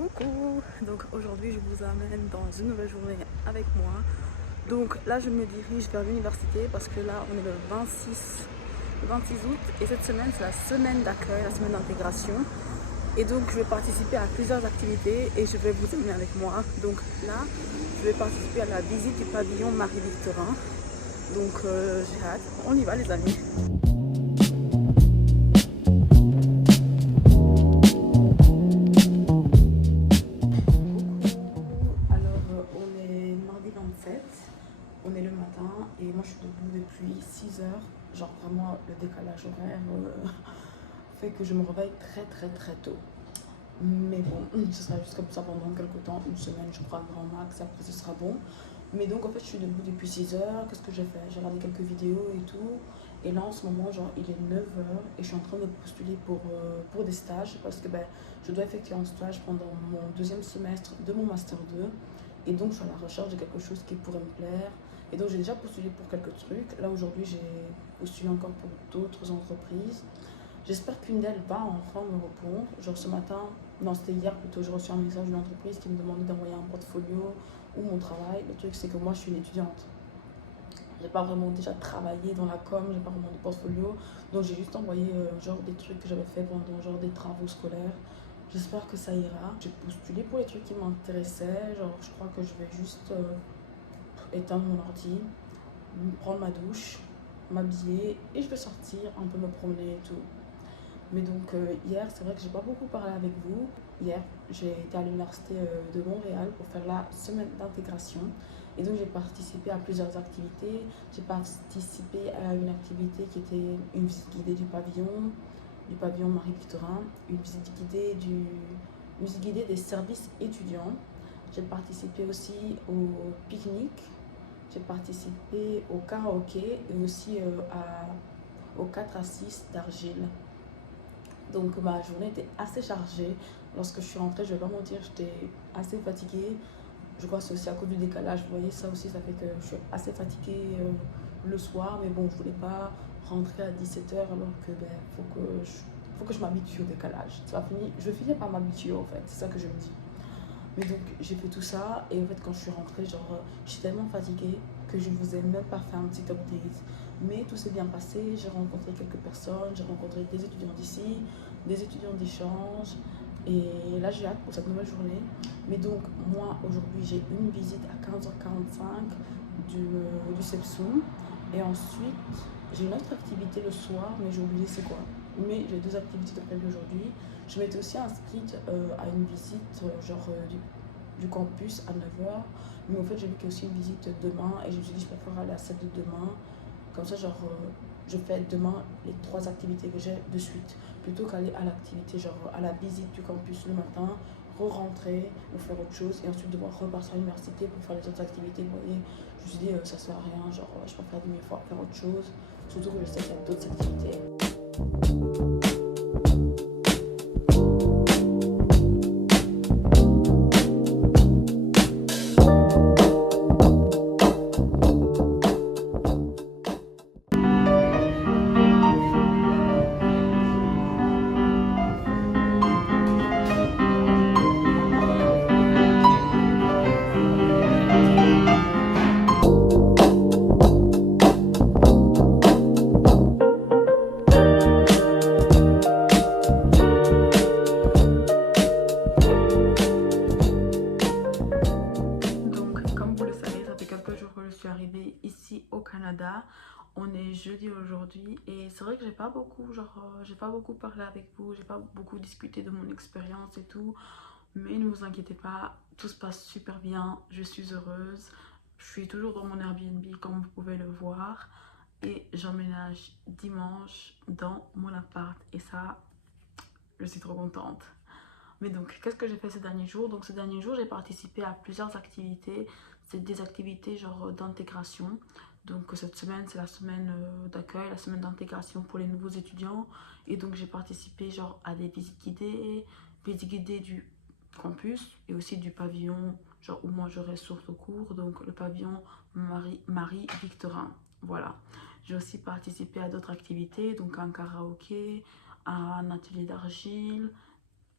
Coucou. Donc aujourd'hui je vous amène dans une nouvelle journée avec moi. Donc là je me dirige vers l'université parce que là on est le 26 août et cette semaine c'est la semaine d'accueil, la semaine d'intégration. Et donc je vais participer à plusieurs activités et je vais vous emmener avec moi. Donc là je vais participer à la visite du pavillon Marie-Victorin. Donc j'ai hâte, on y va les amis. On est mardi 27, on est le matin et moi je suis debout depuis 6 heures. Genre vraiment le décalage horaire fait que je me réveille très tôt. Mais bon, ce sera juste comme ça pendant quelques temps, une semaine je crois grand max, après ce sera bon. Mais donc en fait je suis debout depuis 6 heures, qu'est-ce que j'ai fait? J'ai regardé quelques vidéos et tout. Et là en ce moment genre il est 9 heures et je suis en train de postuler pour des stages parce que je dois effectuer un stage pendant mon deuxième semestre de mon master 2. Et donc je suis à la recherche de quelque chose qui pourrait me plaire. Et donc j'ai déjà postulé pour quelques trucs. Là aujourd'hui j'ai postulé encore pour d'autres entreprises. J'espère qu'une d'elles va enfin me répondre. Genre ce matin, non c'était hier plutôt, j'ai reçu un message d'une entreprise qui me demandait d'envoyer un portfolio ou mon travail. Le truc c'est que moi je suis une étudiante. J'ai pas vraiment déjà travaillé dans la com, j'ai pas vraiment de portfolio. Donc j'ai juste envoyé genre des trucs que j'avais fait pendant genre des travaux scolaires. J'espère que ça ira. J'ai postulé pour les trucs qui m'intéressaient. Genre je crois que je vais juste éteindre mon ordi, prendre ma douche, m'habiller et je vais sortir un peu me promener et tout. Mais donc hier, c'est vrai que j'ai pas beaucoup parlé avec vous. Hier, j'ai été à l'université de Montréal pour faire la semaine d'intégration. Et donc j'ai participé à plusieurs activités. J'ai participé à une activité qui était une visite guidée du pavillon Marie-Victorin, une visite guidée des services étudiants. J'ai participé aussi au pique-nique. J'ai participé au karaoké et aussi au 4 à 6 d'Argile. Donc ma journée était assez chargée. Lorsque je suis rentrée, je vais pas mentir, j'étais assez fatiguée. Je crois que c'est aussi à cause du décalage. Vous voyez, ça aussi, ça fait que je suis assez fatiguée le soir. Mais bon, je voulais pas rentrer à 17 heures alors que faut que je m'habitue au décalage. Ça va finir, je finis par m'habituer en fait, c'est ça que je me dis. Mais donc j'ai fait tout ça et en fait quand je suis rentrée, genre je suis tellement fatiguée que je ne vous ai même pas fait un petit update. Mais tout s'est bien passé, j'ai rencontré quelques personnes, j'ai rencontré des étudiants d'ici, des étudiants d'échange. Et là j'ai hâte pour cette nouvelle journée. Mais donc moi aujourd'hui j'ai une visite à 15h45 du CEPSUM. Et ensuite j'ai une autre activité le soir, mais j'ai oublié c'est quoi. Mais j'ai deux activités de prévues aujourd'hui. Je m'étais aussi inscrite à une visite du campus à 9 heures. Mais en fait, j'ai vu qu'il y a aussi une visite demain et je me suis dit, je préfère aller à celle de demain. Comme ça, je fais demain les trois activités que j'ai de suite. Plutôt qu'aller à l'activité, genre à la visite du campus le matin, re-rentrer, ou faire autre chose et ensuite devoir repartir à l'université pour faire les autres activités. Vous voyez, je me suis dit, ça sert à rien, genre je préfère 10 000 fois faire autre chose. Surtout que je sais qu'il y a d'autres activités. Donc, comme vous le savez, ça fait quelques jours que je suis arrivée ici au Canada. On est jeudi aujourd'hui et c'est vrai que j'ai pas beaucoup parlé avec vous, j'ai pas beaucoup discuté de mon expérience et tout. Mais ne vous inquiétez pas, tout se passe super bien, je suis heureuse. Je suis toujours dans mon Airbnb comme vous pouvez le voir et j'emménage dimanche dans mon appart et ça, je suis trop contente. Mais donc, qu'est-ce que j'ai fait ces derniers jours? Donc, ces derniers jours, j'ai participé à plusieurs activités. C'est des activités genre d'intégration. Donc, cette semaine, c'est la semaine d'accueil, la semaine d'intégration pour les nouveaux étudiants. Et donc, j'ai participé genre à des visites guidées du campus et aussi du pavillon, genre où moi je reste surtout au cours. Donc, le pavillon Marie-Victorin. Voilà. J'ai aussi participé à d'autres activités, donc un karaoké, un atelier d'argile,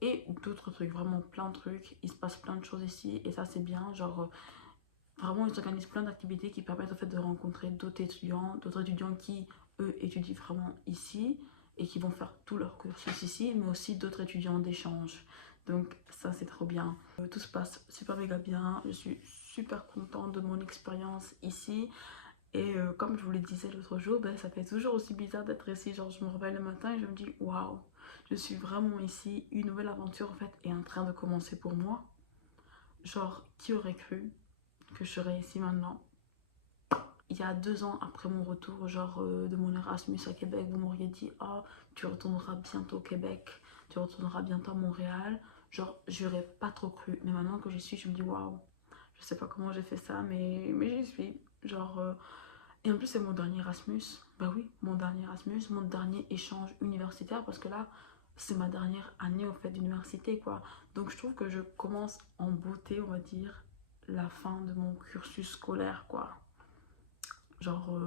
et d'autres trucs, vraiment plein de trucs. Il se passe plein de choses ici et ça c'est bien, genre vraiment ils organisent plein d'activités qui permettent en fait de rencontrer d'autres étudiants qui eux étudient vraiment ici et qui vont faire tout leur cursus ici, mais aussi d'autres étudiants d'échange. Donc ça c'est trop bien. Tout se passe super méga bien, je suis super contente de mon expérience ici. Et comme je vous le disais l'autre jour, ben, ça fait toujours aussi bizarre d'être ici. Genre, je me réveille le matin et je me dis, waouh, je suis vraiment ici. Une nouvelle aventure, en fait, est en train de commencer pour moi. Genre, qui aurait cru que je serais ici maintenant? Il y a 2 ans après mon retour, genre, de mon Erasmus à Québec, vous m'auriez dit, ah, tu retourneras bientôt au Québec, tu retourneras bientôt à Montréal. Genre, j'aurais pas trop cru. Mais maintenant que j'y suis, je me dis, waouh, je sais pas comment j'ai fait ça, mais j'y suis. Genre, et en plus, c'est mon dernier Erasmus. Bah oui, mon dernier Erasmus, mon dernier échange universitaire, parce que là, c'est ma dernière année au fait d'université, quoi. Donc je trouve que je commence en beauté, on va dire, la fin de mon cursus scolaire, quoi. Genre,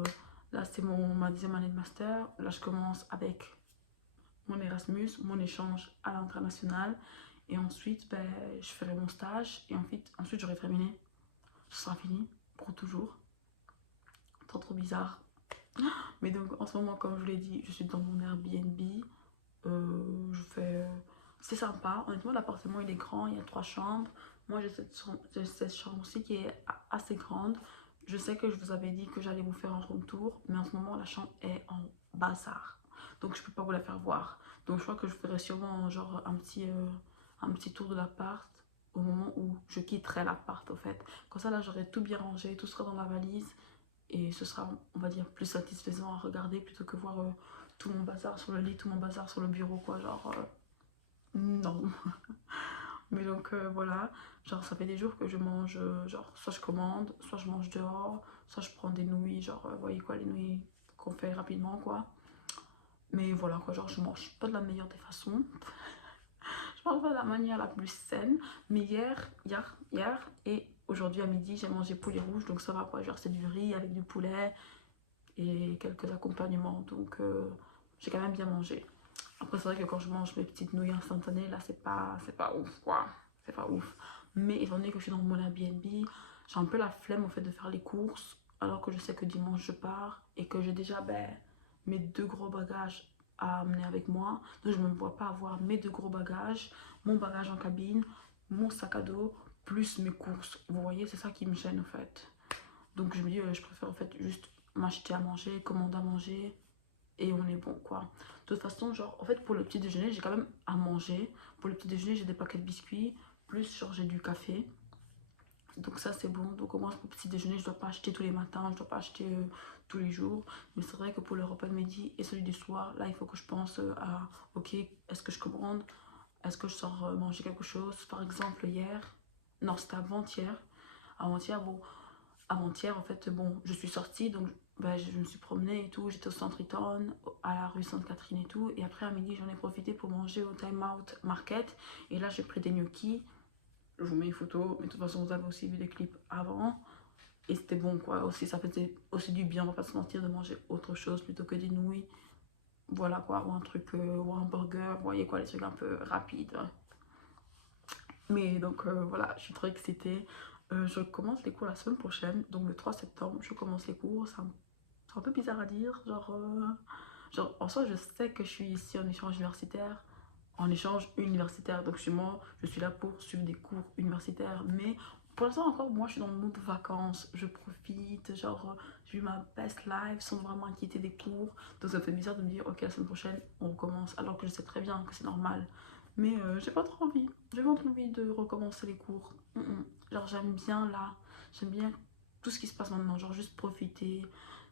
là, c'est ma 10e année de master. Là, je commence avec mon Erasmus, mon échange à l'international. Et ensuite, ben, je ferai mon stage. Et ensuite j'aurai terminé. Ce sera fini pour toujours. Trop, trop bizarre. Mais donc en ce moment, comme je vous l'ai dit, je suis dans mon Airbnb. Je fais. C'est sympa. Honnêtement, l'appartement il est grand, il y a 3 chambres. Moi j'ai cette chambre-ci qui est assez grande. Je sais que je vous avais dit que j'allais vous faire un room tour, mais en ce moment la chambre est en bazar. Donc je peux pas vous la faire voir. Donc je crois que je ferai sûrement genre un petit tour de l'appart au moment où je quitterai l'appart au fait. Comme ça là j'aurai tout bien rangé, tout sera dans la valise. Et ce sera, on va dire, plus satisfaisant à regarder plutôt que voir tout mon bazar sur le lit, tout mon bazar sur le bureau, quoi. Genre, non. Mais donc, voilà. Genre, ça fait des jours que je mange, genre, soit je commande, soit je mange dehors, soit je prends des nouilles, genre, vous voyez quoi, les nouilles qu'on fait rapidement, quoi. Mais voilà, quoi, genre, je mange pas de la meilleure des façons. Je mange pas de la manière la plus saine. Mais hier et aujourd'hui à midi, j'ai mangé poulet rouge, donc ça va, quoi. Genre, c'est du riz avec du poulet et quelques accompagnements. Donc j'ai quand même bien mangé. Après c'est vrai que quand je mange mes petites nouilles instantanées, là c'est pas ouf quoi. C'est pas ouf. Mais étant donné que je suis dans mon Airbnb, j'ai un peu la flemme au fait de faire les courses alors que je sais que dimanche je pars et que j'ai déjà ben, mes 2 gros bagages à amener avec moi. Donc je ne me vois pas avoir mes 2 gros bagages, mon bagage en cabine, mon sac à dos, plus mes courses. Vous voyez, c'est ça qui me gêne en fait. Donc je me dis, je préfère en fait juste m'acheter à manger, commander à manger et on est bon quoi. De toute façon, genre, en fait pour le petit déjeuner, j'ai quand même à manger. Pour le petit déjeuner, j'ai des paquets de biscuits, plus genre j'ai du café. Donc ça c'est bon. Donc au moins pour le petit déjeuner, je dois pas acheter tous les matins, je dois pas acheter tous les jours. Mais c'est vrai que pour le repas de midi et celui du soir, là il faut que je pense à, ok, est-ce que je commande? Est-ce que je sors manger quelque chose? Par exemple hier, non c'était avant-hier. Avant-hier, bon, avant-hier, en fait, bon, je suis sortie, donc bah, je me suis promenée et tout. J'étais au Centre Eaton, à la rue Sainte-Catherine et tout. Et après, à midi, j'en ai profité pour manger au Time Out Market. Et là, j'ai pris des gnocchis. Je vous mets une photo, mais de toute façon, vous avez aussi vu des clips avant. Et c'était bon, quoi. Aussi, ça faisait aussi du bien, on va pas se mentir, de manger autre chose plutôt que des nouilles. Voilà, quoi. Ou un truc, ou un burger, vous voyez, quoi, les trucs un peu rapides. Mais donc voilà, je suis trop excitée. Je commence les cours la semaine prochaine, donc le 3 septembre, je commence les cours. C'est un peu bizarre à dire, genre en soi, je sais que je suis ici en échange universitaire, donc chez moi, je suis là pour suivre des cours universitaires. Mais pour l'instant, encore, moi, je suis dans le mode vacances, je profite, genre, je vis ma best life sans vraiment inquiéter des cours. Donc ça fait bizarre de me dire, ok, la semaine prochaine, on recommence, alors que je sais très bien que c'est normal. Mais j'ai pas trop envie. J'ai pas trop envie de recommencer les cours. Genre j'aime bien là. J'aime bien tout ce qui se passe maintenant. Genre juste profiter,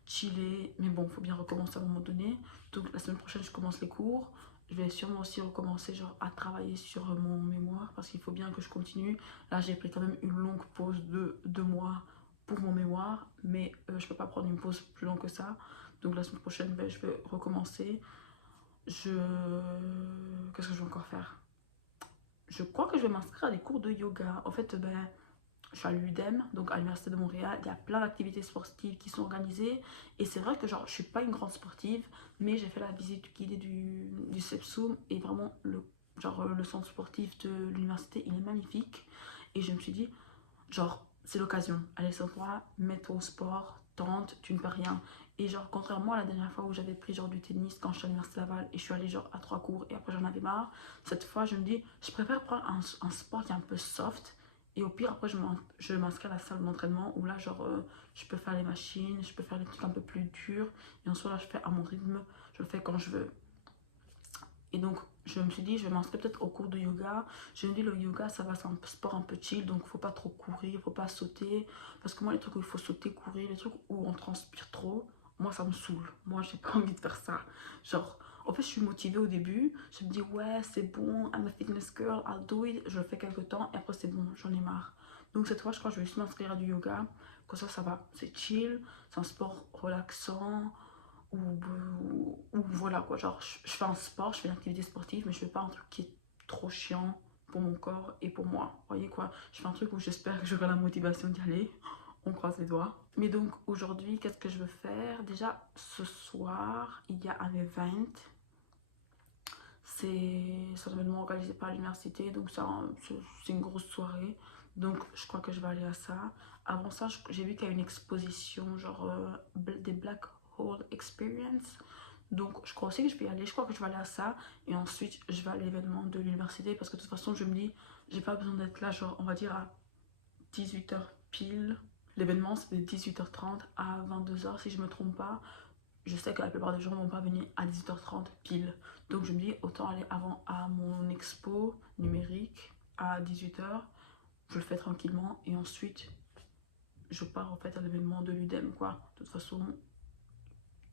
chiller. Mais bon, faut bien recommencer à un moment donné. Donc la semaine prochaine, je commence les cours. Je vais sûrement aussi recommencer genre à travailler sur mon mémoire parce qu'il faut bien que je continue. Là, j'ai pris quand même une longue pause de 2 mois pour mon mémoire. Mais je peux pas prendre une pause plus longue que ça. Donc la semaine prochaine, ben, je vais recommencer. Je... Qu'est-ce que je vais encore faire? Je crois que je vais m'inscrire à des cours de yoga. En fait, ben, je suis à l'UDEM, donc à l'Université de Montréal. Il y a plein d'activités sportives qui sont organisées. Et c'est vrai que genre, je suis pas une grande sportive, mais j'ai fait la visite guidée du Sepsum. Et vraiment, genre le centre sportif de l'université, il est magnifique. Et je me suis dit, genre, c'est l'occasion. Allez, sans toi, mets-toi au sport, tente, tu ne perds rien. Et genre, contrairement à la dernière fois où j'avais pris genre du tennis quand je suis à l'université Laval et je suis allée genre à 3 cours et après j'en avais marre, cette fois je me dis, je préfère prendre un sport qui est un peu soft et au pire après je m'inscris à la salle d'entraînement où là genre je peux faire les machines, je peux faire les trucs un peu plus durs et en soi là je fais à mon rythme, je le fais quand je veux. Et donc, je me suis dit, je vais m'inscrire peut-être au cours de yoga. Je me dis, le yoga, ça va, c'est un sport un peu chill, donc il faut pas trop courir, il faut pas sauter. Parce que moi, les trucs où il faut sauter, courir, les trucs où on transpire trop, moi, ça me saoule. Moi, j'ai pas envie de faire ça. Genre, en fait, je suis motivée au début. Je me dis, ouais, c'est bon, I'm a fitness girl, I'll do it. Je le fais quelques temps et après, c'est bon, j'en ai marre. Donc, cette fois, je crois que je vais juste m'inscrire à du yoga. Comme ça va. C'est chill, c'est un sport relaxant ou voilà quoi, genre je fais un sport, je fais une activité sportive, mais je fais pas un truc qui est trop chiant pour mon corps et pour moi. Vous voyez quoi, je fais un truc où j'espère que j'aurai la motivation d'y aller. On croise les doigts. Mais donc aujourd'hui, qu'est-ce que je veux faire? Déjà, ce soir, il y a un event. C'est un événement organisé par l'université, donc c'est une grosse soirée. Donc je crois que je vais aller à ça. Avant ça, j'ai vu qu'il y a une exposition, genre des Black Hole Experience. Donc je crois aussi que je vais y aller. Je crois que je vais aller à ça. Et ensuite, je vais à l'événement de l'université. Parce que de toute façon, je me dis, j'ai pas besoin d'être là, genre on va dire à 18h pile. L'événement, c'est de 18h30 à 22h si je me trompe pas. Je sais que la plupart des gens vont pas venir à 18h30 pile. Donc je me dis autant aller avant à mon expo numérique à 18h. Je le fais tranquillement et ensuite je pars en fait à l'événement de l'UDEM quoi. De toute façon,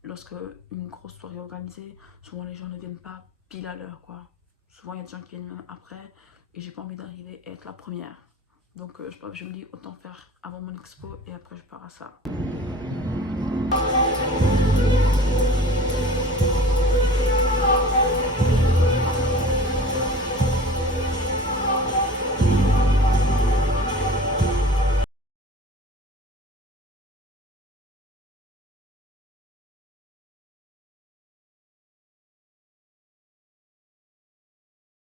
lorsque une grosse soirée est organisée, souvent les gens ne viennent pas pile à l'heure quoi. Souvent il y a des gens qui viennent même après et j'ai pas envie d'arriver et être la première. Donc je me dis autant faire avant mon expo et après je pars à ça.